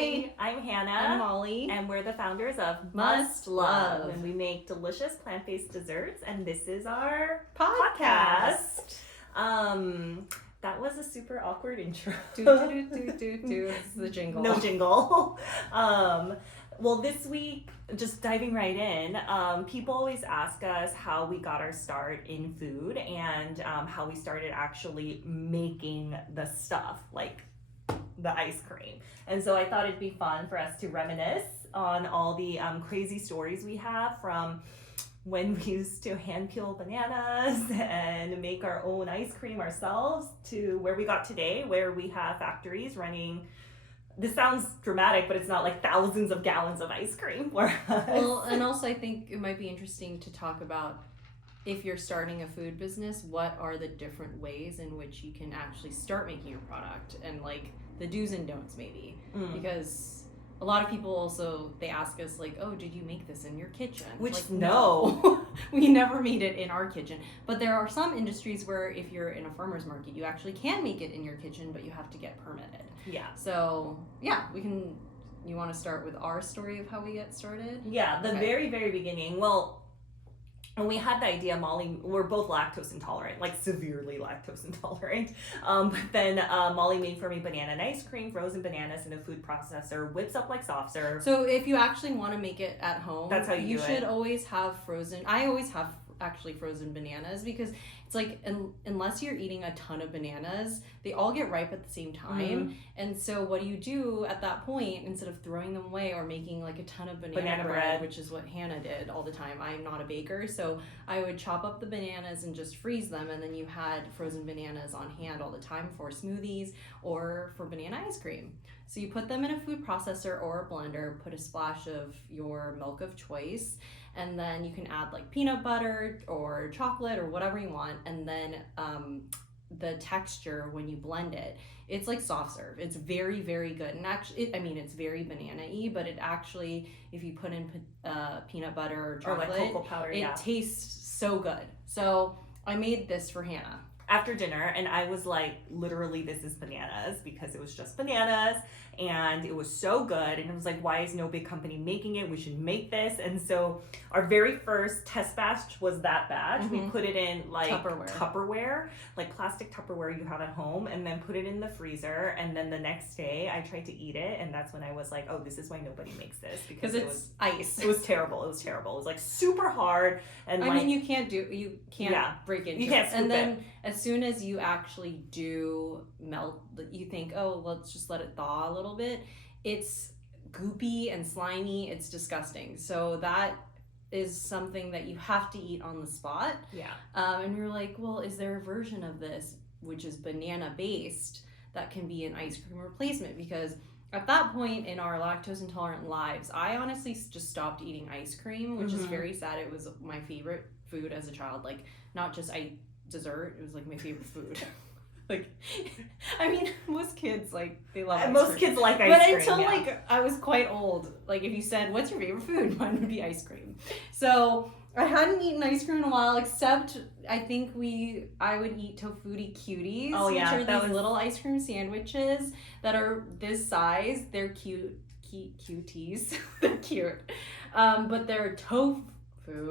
Hi, I'm Hannah. I'm Molly. And we're the founders of Must Love. And we make delicious plant-based desserts, and this is our Podcast. That was a super awkward intro. Do, do, do, do, do. This is the jingle. No jingle. Well, this week, just diving right in, people always ask us how we got our start in food and how we started actually making the stuff, like the ice cream. And so I thought it'd be fun for us to reminisce on all the crazy stories we have from when we used to hand peel bananas and make our own ice cream ourselves to where we got today, where we have factories running. This sounds dramatic, but it's not, like thousands of gallons of ice cream for us. Well, and also I think it might be interesting to talk about, if you're starting a food business, what are the different ways in which you can actually start making your product, and like the do's and don'ts maybe. Because a lot of people also, they ask us like, oh, did you make this in your kitchen? Which, like, no. We never made it in our kitchen. But there are some industries where if you're in a farmer's market, you actually can make it in your kitchen, but you have to get permitted. Yeah. So yeah, you want to start with our story of how we get started? Yeah, the very, very beginning. Well, when we had the idea, Molly, we're both lactose intolerant, like severely lactose intolerant. But then Molly made for me banana and ice cream, frozen bananas in a food processor, whips up like soft serve. So if you actually want to make it at home, that's how you do should always have frozen. I always have actually frozen bananas, because it's like, unless you're eating a ton of bananas, they all get ripe at the same time. And so what do you do at that point, instead of throwing them away or making like a ton of banana bread, which is what Hannah did all the time. I'm not a baker, so I would chop up the bananas and just freeze them, and then you had frozen bananas on hand all the time for smoothies or for banana ice cream. So you put them in a food processor or a blender, put a splash of your milk of choice, and then you can add like peanut butter or chocolate or whatever you want. And then the texture, when you blend it, it's like soft serve. It's very, very good. And actually, it's very banana-y, but it actually, if you put in peanut butter or chocolate, or like cocoa powder, it tastes so good. So I made this for Hannah after dinner, and I was like, literally, this is bananas, because it was just bananas, and it was so good, and it was like, why is no big company making it? We should make this. And so our very first test batch was that batch. We put it in like Tupperware, like plastic Tupperware you have at home, and then put it in the freezer. And then the next day I tried to eat it, and that's when I was like, oh, this is why nobody makes this, because it was ice. It was terrible. It was terrible. It was like super hard, and you can't break into it. You can't scoop and then it. As soon as you actually do melt, you think, oh, let's just let it thaw a little bit. It's goopy and slimy. It's disgusting. So that is something that you have to eat on the spot. Yeah. And we were like, well, is there a version of this which is banana based that can be an ice cream replacement? Because at that point in our lactose intolerant lives, I honestly just stopped eating ice cream, which is very sad. It was my favorite food as a child. Like, not just dessert, it was like my favorite food. Like, most kids, like, they love ice cream. Most kids like ice cream. But until I was quite old, like, if you said, what's your favorite food? Mine would be ice cream. So I hadn't eaten ice cream in a while, except I think I would eat Tofutti Cuties, which are these little ice cream sandwiches that are this size. They're cuties. They're cute. But they're tofu.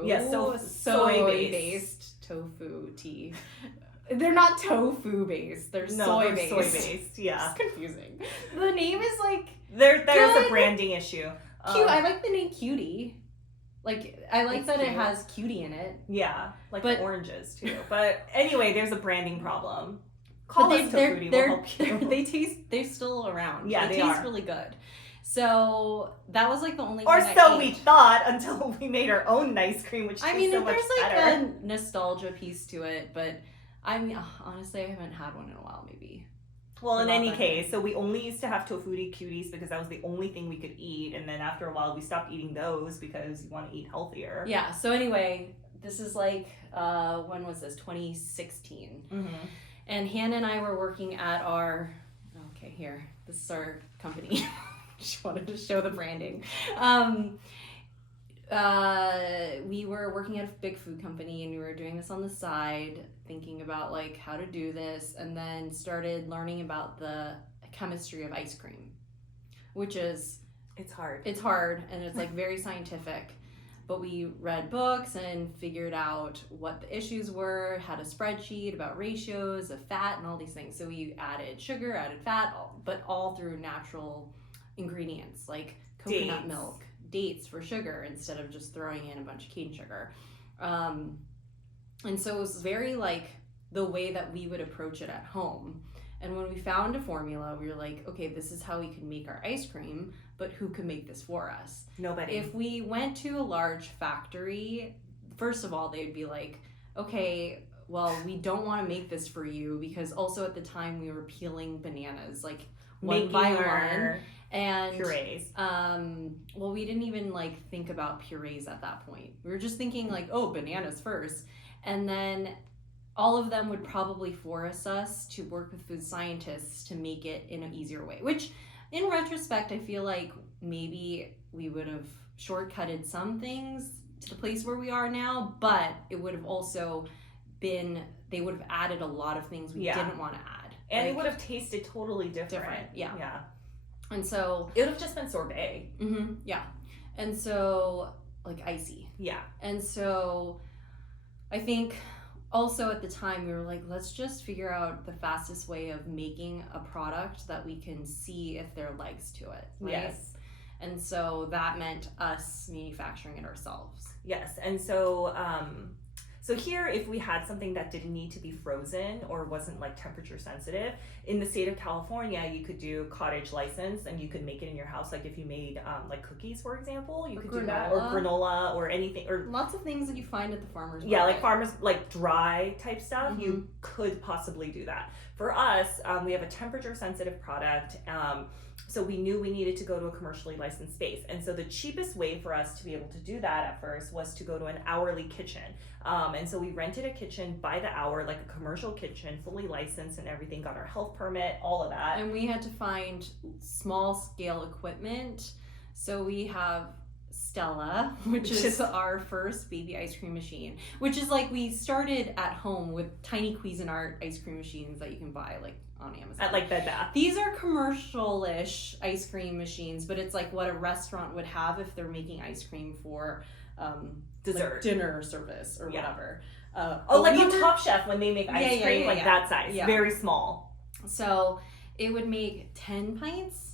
Yeah, soy-based tofu tea. They're not tofu based. They're soy based. Soy based. Yeah. It's confusing. The name is like there's a branding issue. Cute. I like the name Cutie. Like, I like that it has cutie in it. Yeah, like the oranges too. But anyway, there's a branding problem. Call us Tofutti, we'll help you. They're still around. Yeah, they taste really good. So that was like the only thing we thought, until we made our own ice cream, which tastes so much there's like better. a nostalgia piece to it, but honestly, I haven't had one in a while, maybe. Well, in any case, so we only used to have Tofutti Cuties because that was the only thing we could eat, and then after a while we stopped eating those because you want to eat healthier. Yeah, so anyway, this is like, when was this? 2016. And Hannah and I were working at this is our company. Just wanted to show the branding. We were working at a big food company, and we were doing this on the side, thinking about like how to do this, and then started learning about the chemistry of ice cream, which is It's hard. It's hard, and it's like very scientific. But we read books and figured out what the issues were, had a spreadsheet about ratios of fat and all these things. So we added sugar, added fat, but all through natural ingredients like coconut milk, dates for sugar instead of just throwing in a bunch of cane sugar. And so it was very like the way that we would approach it at home. And when we found a formula, we were like, okay, this is how we can make our ice cream, but who can make this for us? Nobody. If we went to a large factory, first of all, they'd be like, okay, well, we don't want to make this for you, because also at the time we were peeling bananas, like one by one. And purees. Well, we didn't even like think about purees at that point. We were just thinking like, oh, bananas first. And then all of them would probably force us to work with food scientists to make it in an easier way, which in retrospect, I feel like maybe we would have shortcutted some things to the place where we are now, but it would have also been, they would have added a lot of things we didn't want to add. And it would have tasted totally different. Yeah. Yeah. And so it would have just been sorbet. Mm-hmm, yeah. And so, like icy. Yeah. And so I think also at the time we were like, let's just figure out the fastest way of making a product that we can see if there are legs to it. Right? Yes. And so that meant us manufacturing it ourselves. Yes. And so so here, if we had something that didn't need to be frozen or wasn't like temperature sensitive, in the state of California, you could do cottage license and you could make it in your house. Like if you made like cookies, for example, you could do that, or granola or anything, or lots of things that you find at the farmer's market. Yeah, like farmers, like dry type stuff, you could possibly do that. For us, we have a temperature sensitive product. So we knew we needed to go to a commercially licensed space. And so the cheapest way for us to be able to do that at first was to go to an hourly kitchen. And so we rented a kitchen by the hour, like a commercial kitchen, fully licensed and everything, got our health permit, all of that. And we had to find small scale equipment. So we have Stella, which is our first baby ice cream machine, which is like we started at home with tiny Cuisinart ice cream machines that you can buy like on Amazon. At like Bed Bath. These are commercial-ish ice cream machines, but it's like what a restaurant would have if they're making ice cream for dessert, like dinner service or whatever. Like on Top Chef when they make ice cream, like that size, very small. So it would make 10 pints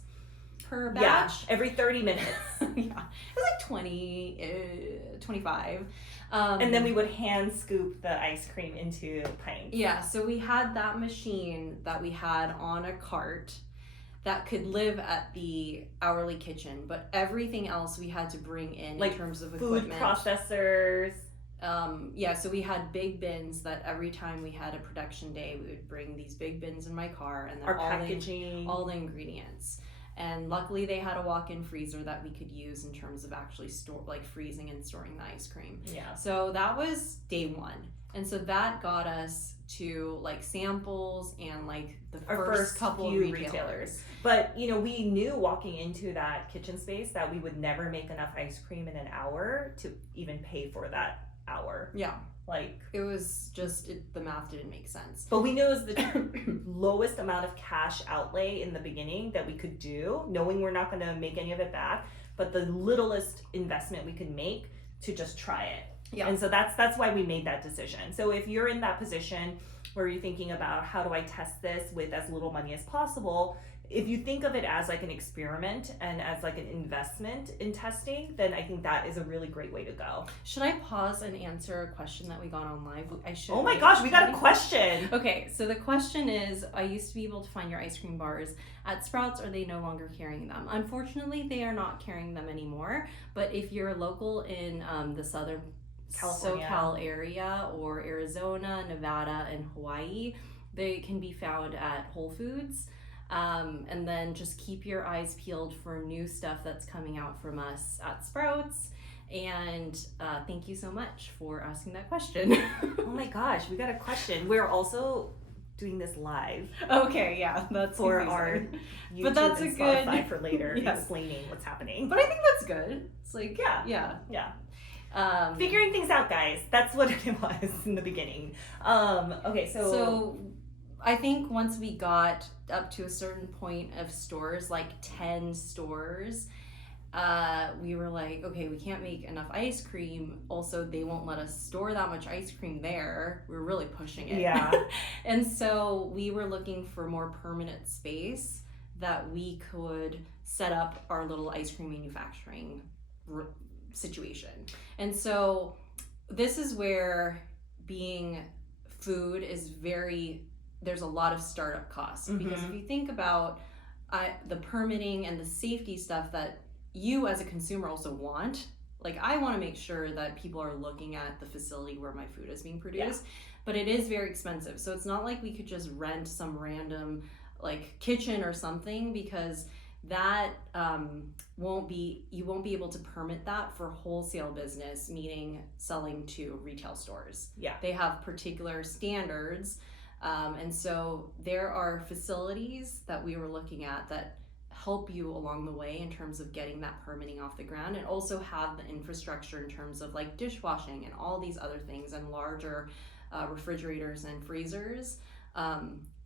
per batch. Yeah, every 30 minutes. Yeah, it was like 20, 25. And then we would hand scoop the ice cream into pints. Yeah, so we had that machine that we had on a cart that could live at the hourly kitchen, but everything else we had to bring in terms of equipment. Food processors. So we had big bins that every time we had a production day, we would bring these big bins in my car and then our packaging, all the ingredients. And luckily they had a walk-in freezer that we could use in terms of actually freezing and storing the ice cream. Yeah. So that was day one. And so that got us to like samples and like our first couple of retailers. But you know, we knew walking into that kitchen space that we would never make enough ice cream in an hour to even pay for that hour. Yeah. Like it was just the math didn't make sense. But we knew it was the lowest amount of cash outlay in the beginning that we could do, knowing we're not going to make any of it back, but the littlest investment we could make to just try it. Yeah. And so that's why we made that decision. So if you're in that position where you're thinking about how do I test this with as little money as possible, if you think of it as like an experiment and as like an investment in testing, then I think that is a really great way to go. Should I pause and answer a question that we got on live? I should. Oh my gosh, we got a question. Okay, so the question is, I used to be able to find your ice cream bars at Sprouts. Are they no longer carrying them? Unfortunately, they are not carrying them anymore. But if you're local in the Southern California, SoCal area or Arizona, Nevada, and Hawaii, they can be found at Whole Foods. And then just keep your eyes peeled for new stuff that's coming out from us at Sprouts. And thank you so much for asking that question. Oh my gosh, we got a question. We're also doing this live. Okay, yeah, that's for our YouTube but that's and Spotify for later, explaining what's happening. But I think that's good. It's like yeah. Figuring things out, guys. That's what it was in the beginning. Okay, so I think once we got up to a certain point of stores, like 10 stores, we were like, okay, we can't make enough ice cream. Also, they won't let us store that much ice cream there. We're really pushing it. Yeah. And so we were looking for more permanent space that we could set up our little ice cream manufacturing situation. And so this is where being food is there's a lot of startup costs, because if you think about the permitting and the safety stuff that you as a consumer also want, like I want to make sure that people are looking at the facility where my food is being produced, but it is very expensive. So it's not like we could just rent some random like kitchen or something, because that you won't be able to permit that for wholesale business, meaning selling to retail stores. Yeah. They have particular standards. And so there are facilities that we were looking at that help you along the way in terms of getting that permitting off the ground, and also have the infrastructure in terms of like dishwashing and all these other things, and larger refrigerators and freezers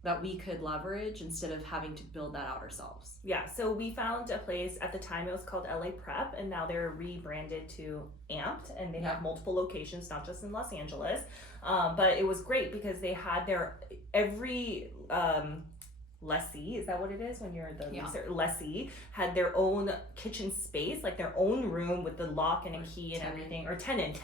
that we could leverage instead of having to build that out ourselves. Yeah, so we found a place, at the time it was called LA Prep, and now they're rebranded to Amped, and they have multiple locations, not just in Los Angeles. But it was great because they had every lessee, is that what it is when you're the lessee, had their own kitchen space, like their own room with the lock and a key and everything, or tenant.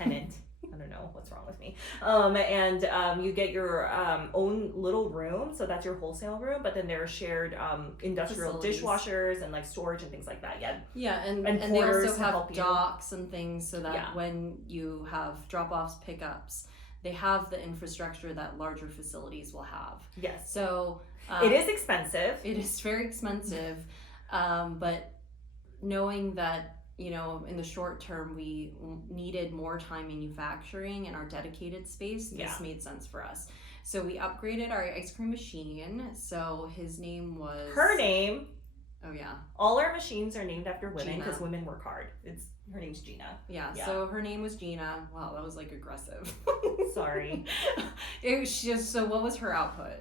I don't know what's wrong with me. And you get your own little room, so that's your wholesale room, but then there are shared industrial dishwashers and like storage and things like that. Yeah, and they also have docks and things, so that when you have drop-offs, pickups, they have the infrastructure that larger facilities will have. Yes. So it is expensive. It is very expensive, but knowing that, you know, in the short term we needed more time manufacturing and our dedicated space, this made sense for us. So we upgraded our ice cream machine. So his name was... Her name. Oh yeah. All our machines are named after women because women work hard. Her name's Gina. Yeah, so her name was Gina. Wow, that was like aggressive. Sorry. It was just, so what was her output?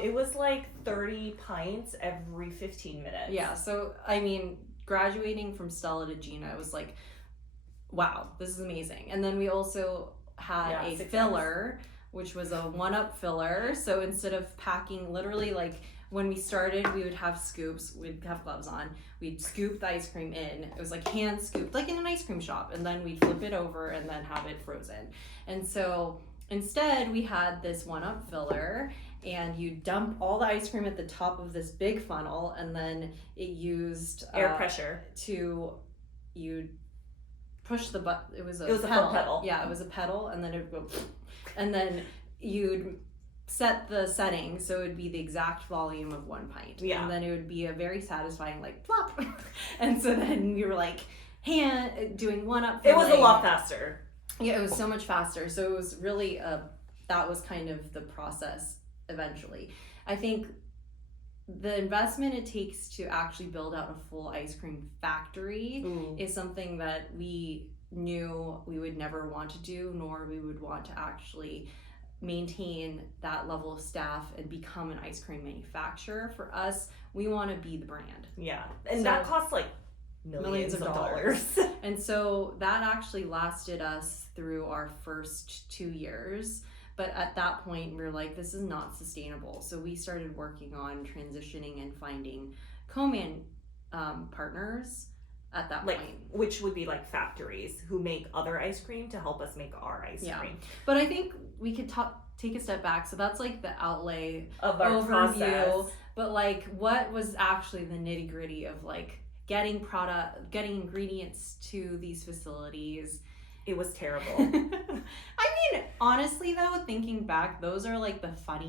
It was like 30 pints every 15 minutes. Yeah, so I mean, graduating from Stella to Gina, it was like, wow, this is amazing. And then we also had a filler, which was a 1-up filler. So instead of packing, literally, like when we started, we would have scoops, we'd have gloves on, we'd scoop the ice cream in. It was like hand scooped, like in an ice cream shop, and then we'd flip it over and then have it frozen. And so instead we had this 1-up filler, and you dump all the ice cream at the top of this big funnel, and then it used air pressure you'd push the button. It was a pedal. Yeah, it was a pedal, and then it would go, and then you'd set the setting so it would be the exact volume of 1 pint. Yeah. And then it would be a very satisfying like plop. And so then we were like doing 1-up. It was a lot faster. Yeah, it was so much faster. So it was really that was kind of the process eventually. I think the investment it takes to actually build out a full ice cream factory is something that we knew we would never want to do, nor we would want to actually maintain that level of staff and become an ice cream manufacturer. For us, we want to be the brand. Yeah, and so that costs like millions of dollars. And so that actually lasted us through our first 2 years. But at that point, we were like, this is not sustainable. So we started working on transitioning and finding co-man partners at that point. Which would be like factories who make other ice cream to help us make our ice cream. But I think we could take a step back. So that's like the outlay of our overview. Process. But like, what was actually the nitty gritty of like getting ingredients to these facilities? It was terrible. I mean, honestly though, thinking back, those are like the fun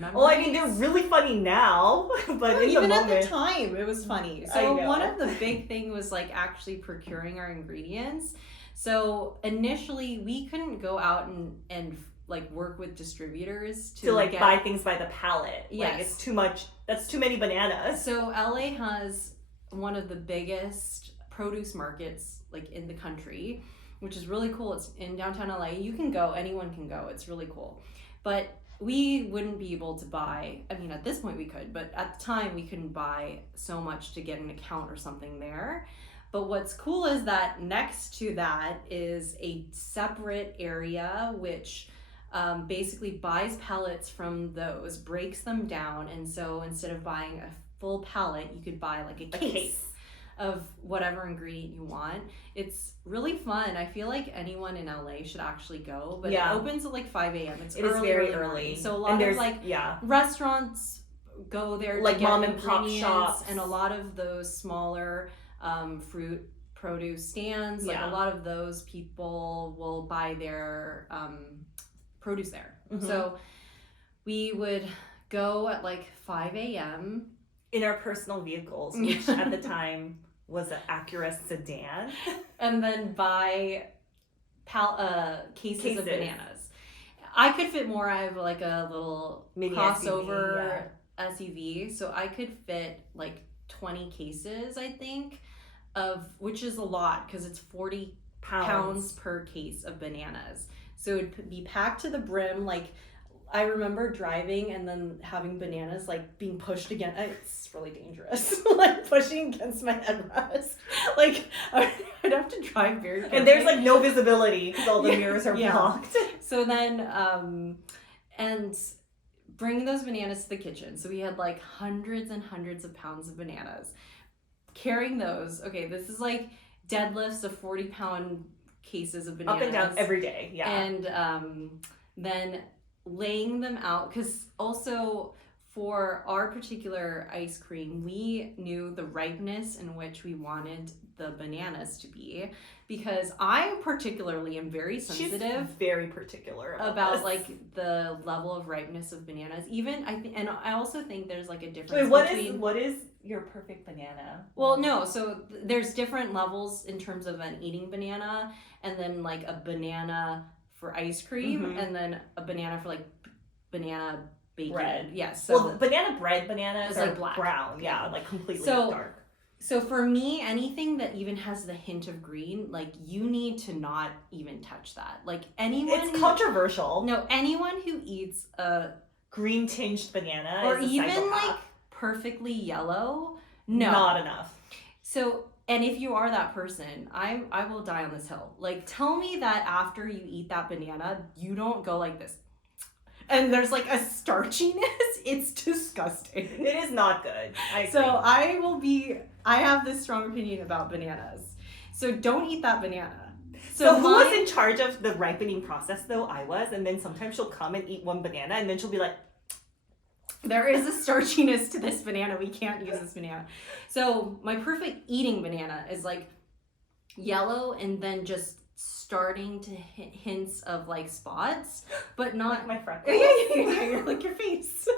memories. Well, I mean, they're really funny now, but in even the moment, at the time, it was funny. So one of the big thing was like actually procuring our ingredients. So initially, we couldn't go out and like work with distributors to like buy things by the pallet. Yes. Like, it's too much. That's too many bananas. So LA has one of the biggest produce markets like in the country, which is really cool. It's in downtown LA. You can go, anyone can go. It's really cool. But we wouldn't be able to buy, I mean, at this point we could, but at the time we couldn't buy so much to get an account or something there. But what's cool is that next to that is a separate area which basically buys pellets from those, breaks them down, and so instead of buying a full pallet, you could buy like a case of whatever ingredient you want. It's really fun. I feel like anyone in LA should actually go, but it opens at like 5 a.m. It is very early. So a lot of like restaurants go there like to get mom and pop shops, and a lot of those smaller fruit produce stands, like a lot of those people will buy their produce there. So we would go at like 5 a.m. in our personal vehicles, which at the time was an Acura sedan, and then buy cases of bananas. I could fit more. I have like a little mini crossover SUV, so I could fit like 20 cases, I think, of which is a lot because it's 40 pounds per case of bananas. So it'd be packed to the brim. Like, I remember driving and then having bananas like being pushed against. It's really dangerous. Like pushing against my headrest. Like I'd have to drive very carefully. And there's like no visibility because all the mirrors are blocked. So then, and bringing those bananas to the kitchen. So we had like hundreds and hundreds of pounds of bananas. Carrying those. Okay, this is like deadlifts of 40-pound cases of bananas. Up and down every day. Yeah. And then laying them out, because also for our particular ice cream, we knew the ripeness in which we wanted the bananas to be, because I particularly am very sensitive. She's very particular about this. Like the level of ripeness of bananas. Even I think, and I also think there's like a difference. Wait, what is your perfect banana? Well, no, so there's different levels in terms of an eating banana, and then like a banana for ice cream, and then a banana for like banana bacon. Bread. Yes. So well, banana bread bananas are like black. Brown. Yeah, like completely dark. So for me, anything that even has the hint of green, like you need to not even touch that. Like anyone. It's controversial. No, anyone who eats a green tinged banana or is a even psychopath. like perfectly yellow, no, not enough. So. And if you are that person, I will die on this hill. Like, tell me that after you eat that banana, you don't go like this. And there's like a starchiness. It's disgusting. It is not good. So I have this strong opinion about bananas. So don't eat that banana. So who was in charge of the ripening process though? I was. And then sometimes she'll come and eat one banana and then she'll be like, there is a starchiness to this banana. We can't use this banana. So my perfect eating banana is like yellow and then just starting to hints of like spots, but not like my freckles. Yeah, you're like your face.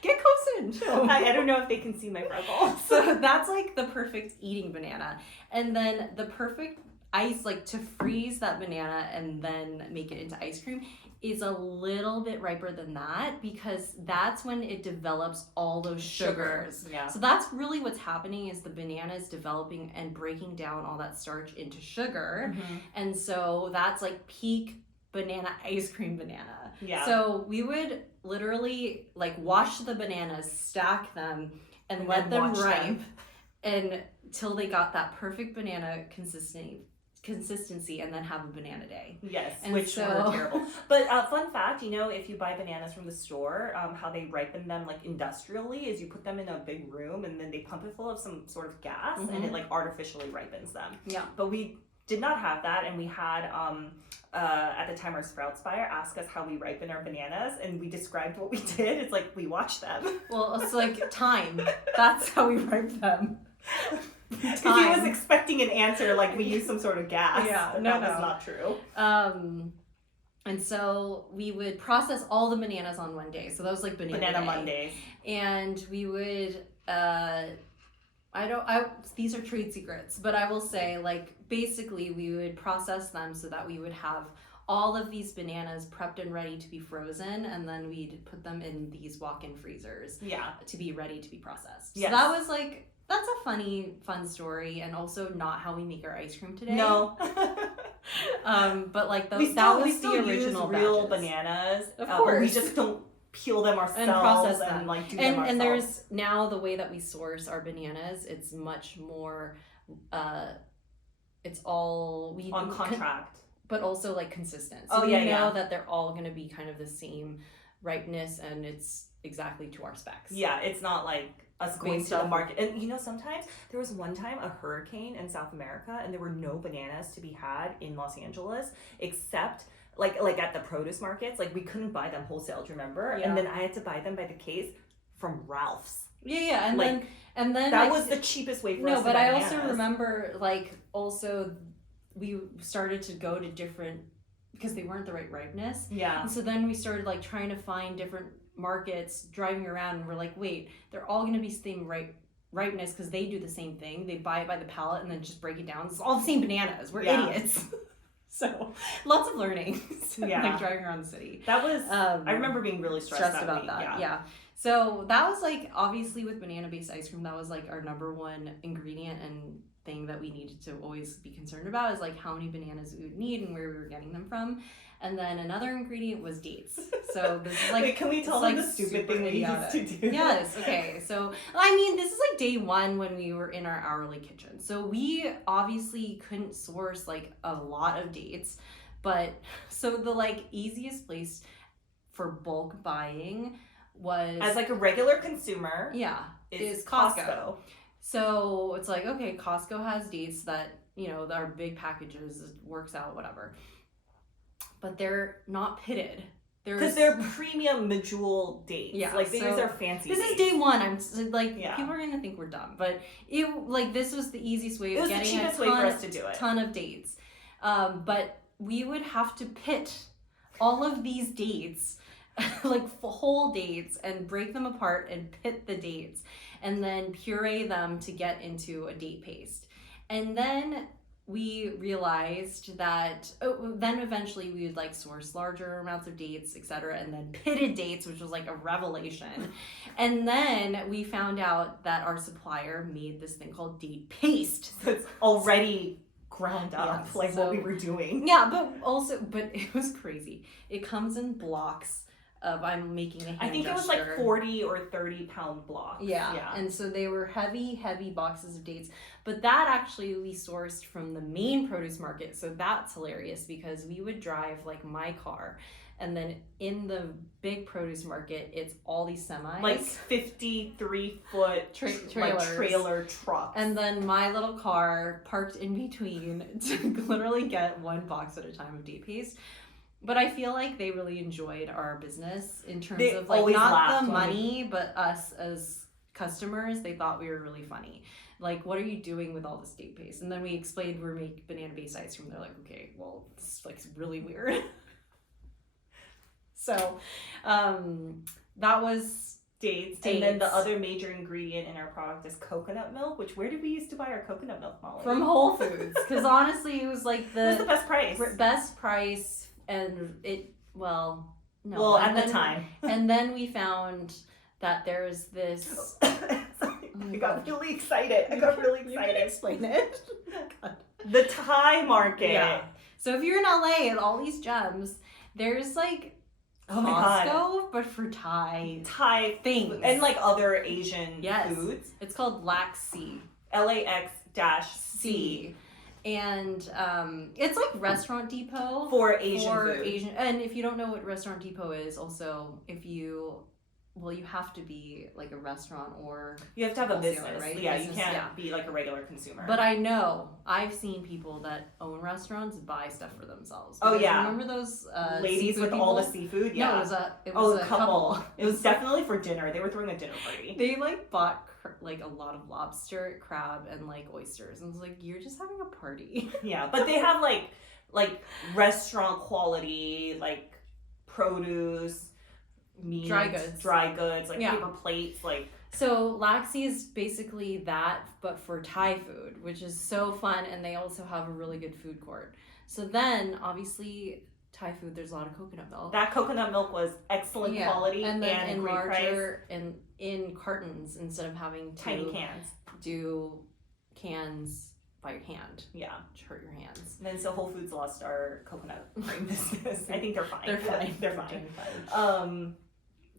Get close in. Chill. I don't know if they can see my freckles. So that's like the perfect eating banana. And then the perfect ice, like to freeze that banana and then make it into ice cream, is a little bit riper than that, because that's when it develops all those sugars. Yeah. So that's really what's happening, is the banana is developing and breaking down all that starch into sugar. And so that's like peak banana ice cream banana. Yeah. So we would literally like wash the bananas, stack them, and let them ripe until they got that perfect banana consistency, and then have a banana day. Yes, and which were terrible. But fun fact, if you buy bananas from the store, how they ripen them like industrially is you put them in a big room and then they pump it full of some sort of gas and it like artificially ripens them. Yeah. But we did not have that, and we had at the time our Sprouts buyer asked us how we ripen our bananas, and we described what we did. It's like we watch them. Well, it's like time. That's how we ripe them. Because he was expecting an answer like we use some sort of gas. Yeah, but that was not true. And so we would process all the bananas on one day. So that was like banana Mondays. And we would these are trade secrets, but I will say, like, basically we would process them so that we would have all of these bananas prepped and ready to be frozen, and then we'd put them in these walk-in freezers to be ready to be processed. Yes. So that was like, that's a fun story, and also not how we make our ice cream today. No. But like that was the original real batches. bananas. Of course. We just don't peel them ourselves and process them and like do them and ourselves. and there's now the way that we source our bananas, it's much more it's all we on contract. But also like consistent. Oh, So we yeah, know yeah. that they're all going to be kind of the same ripeness, and it's exactly to our specs. Yeah, it's not like us going to Based the off- market. And you know, sometimes there was one time a hurricane in South America, and there were no bananas to be had in Los Angeles except like at the produce markets. Like we couldn't buy them wholesale. Do you remember? Yeah. And then I had to buy them by the case from Ralph's. Yeah, and Like, then That like, was the cheapest way for us no, to but buy I also bananas. remember like also we started to go to different because they weren't the right ripeness. Yeah. And so then we started like trying to find different markets, driving around, and we're like, wait, they're all going to be same ripeness because they do the same thing. They buy it by the pallet and then just break it down. It's all the same bananas. We're idiots. So lots of learning. Yeah. Like driving around the city. That was. I remember being really stressed about week. that. Yeah. So that was like obviously with banana-based ice cream, that was like our number one ingredient and thing that we needed to always be concerned about is like how many bananas we would need and where we were getting them from. And then another ingredient was dates. So this is like, wait, can we tell them like the stupid super thing we idiotic. used to do? Yes, okay. So, I mean, this is like day one when we were in our hourly kitchen. So we obviously couldn't source like a lot of dates, but so the like easiest place for bulk buying was As like a regular consumer, is Costco. So it's like, okay, Costco has dates that, you know, our big packages works out, whatever. But they're not pitted. Because they're premium medjool dates. Yeah, Like these so are fancy This dates. is day one. I'm like, Yeah. people are gonna think we're dumb, but it like this was the easiest way It of was the getting cheapest a way ton, for us to do it. ton of dates. But we would have to pit all of these dates, like whole dates, and break them apart and pit the dates, and then puree them to get into a date paste, and then we realized that then eventually we would like source larger amounts of dates, etc., and then pitted dates, which was like a revelation. And then we found out that our supplier made this thing called date paste. So it's already ground up, Yes, like so- what we were doing. Yeah, but it was crazy. It comes in blocks of, I'm making a hand I think it was gesture. like 40 or 30 pound blocks. Yeah. And so they were heavy boxes of dates. But that actually we sourced from the main produce market. So that's hilarious because we would drive like my car, and then in the big produce market, it's all these semis. Like 53-foot Trailers. like trailer trucks. And then my little car parked in between to literally get one box at a time of date paste. But I feel like they really enjoyed our business in terms They of like always not laughed the when we- money, but us as customers, they thought we were really funny. Like, what are you doing with all this date paste? And then we explained we're making banana-based ice cream. They're like, okay, well, this is like really weird. So, that was dates. And then the other major ingredient in our product is coconut milk, which where did we used to buy our coconut milk, Molly? from Whole Foods. Because honestly, it was like It was the best price. best price, and it, well, no. Well, and at the then- time. And then we found that there's this. I got really excited. I got really You can excited. explain it. The Thai market. Yeah. So if you're in LA and all these gems, there's like Oh my god. Costco, but for Thai Thai things. and like other Asian Yes. foods. It's called Laxi. LAX-C And it's like Restaurant Depot for Asian for food. Asian. And if you don't know what Restaurant Depot is, also if you have to be like a restaurant or. You have to have a wholesaler, business, right? Yeah, Business, you can't yeah. be like a regular consumer. But I know I've seen people that own restaurants buy stuff for themselves. Oh, Because yeah. Remember those ladies seafood with all the people? seafood, yeah. No, it was a couple. It was definitely for dinner. They were throwing a dinner party. They like bought like a lot of lobster, crab, and like oysters, and it's like you're just having a party. Yeah, but they have like restaurant quality, like produce, meat, Dry goods. like Yeah. paper plates, like. So Laxi is basically that, but for Thai food, which is so fun, and they also have a really good food court. So then, obviously, Thai food, there's a lot of coconut milk. That coconut milk was excellent quality and then in great larger and in cartons instead of having to price. Tiny cans. do cans by your hand, Yeah. which hurt your hands. And then so Whole Foods lost our coconut cream business. I think they're fine. They're fine. They're fine.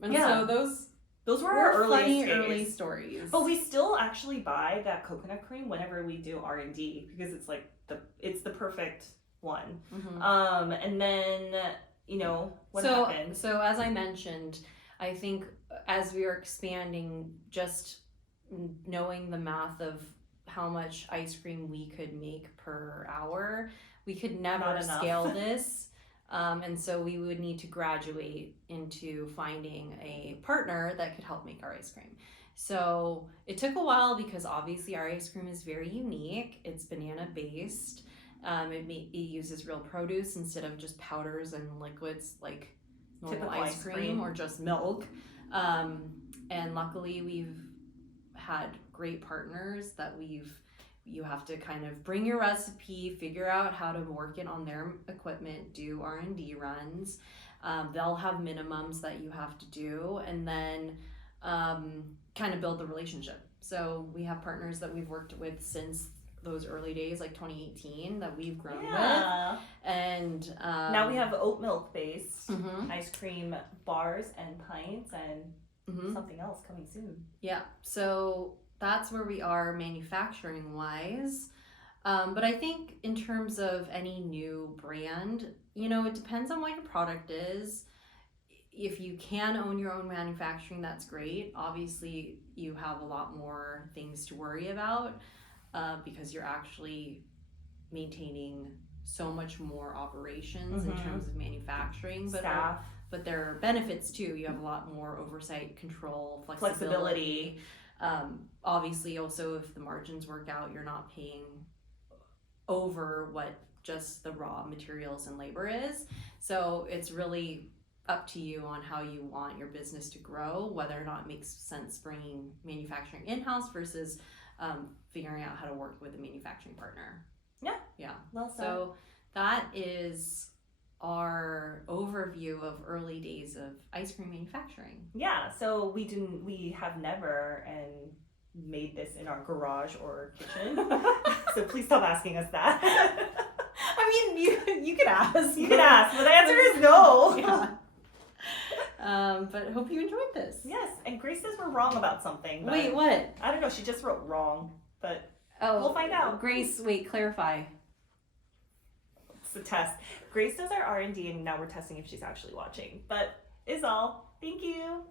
And Yeah. so Those were were our funny earliest early days. stories. But we still actually buy that coconut cream whenever we do R&D because it's like it's the perfect one. Mhm. And then what so happened? so as I mentioned, I think as we are expanding, just knowing the math of how much ice cream we could make per hour, we could never Not enough. scale this. And so we would need to graduate into finding a partner that could help make our ice cream. So it took a while because obviously our ice cream is very unique. It's banana based. It uses real produce instead of just powders and liquids like normal Typical ice cream or just milk. And luckily we've had great partners that you have to kind of bring your recipe, figure out how to work it on their equipment, do R&D runs. They'll have minimums that you have to do, and then kind of build the relationship. So we have partners that we've worked with since those early days, like 2018, that we've grown with. And now we have oat milk based Mhm. ice cream bars and pints and something else coming soon. Yeah, so that's where we are manufacturing wise. But I think in terms of any new brand, it depends on what your product is. If you can own your own manufacturing, that's great. Obviously, you have a lot more things to worry about because you're actually maintaining so much more operations in terms of manufacturing. Staff. But there are benefits too. You have a lot more oversight, control, flexibility. Obviously, also if the margins work out, you're not paying over what just the raw materials and labor is. So it's really up to you on how you want your business to grow, whether or not it makes sense bringing manufacturing in-house versus figuring out how to work with a manufacturing partner. Yeah. Well said. So that is our overview of early days of ice cream manufacturing. Yeah, so we have never made this in our garage or kitchen. So please stop asking us that. I mean, you could ask. You can ask, but the answer is no. Yeah. But hope you enjoyed this. Yes, and Grace says we're wrong about something. But Wait, what? I don't know, she just wrote wrong, but we'll find out. Grace, wait, clarify. It's a test. Grace does our R&D and now we're testing if she's actually watching. But is all. Thank you.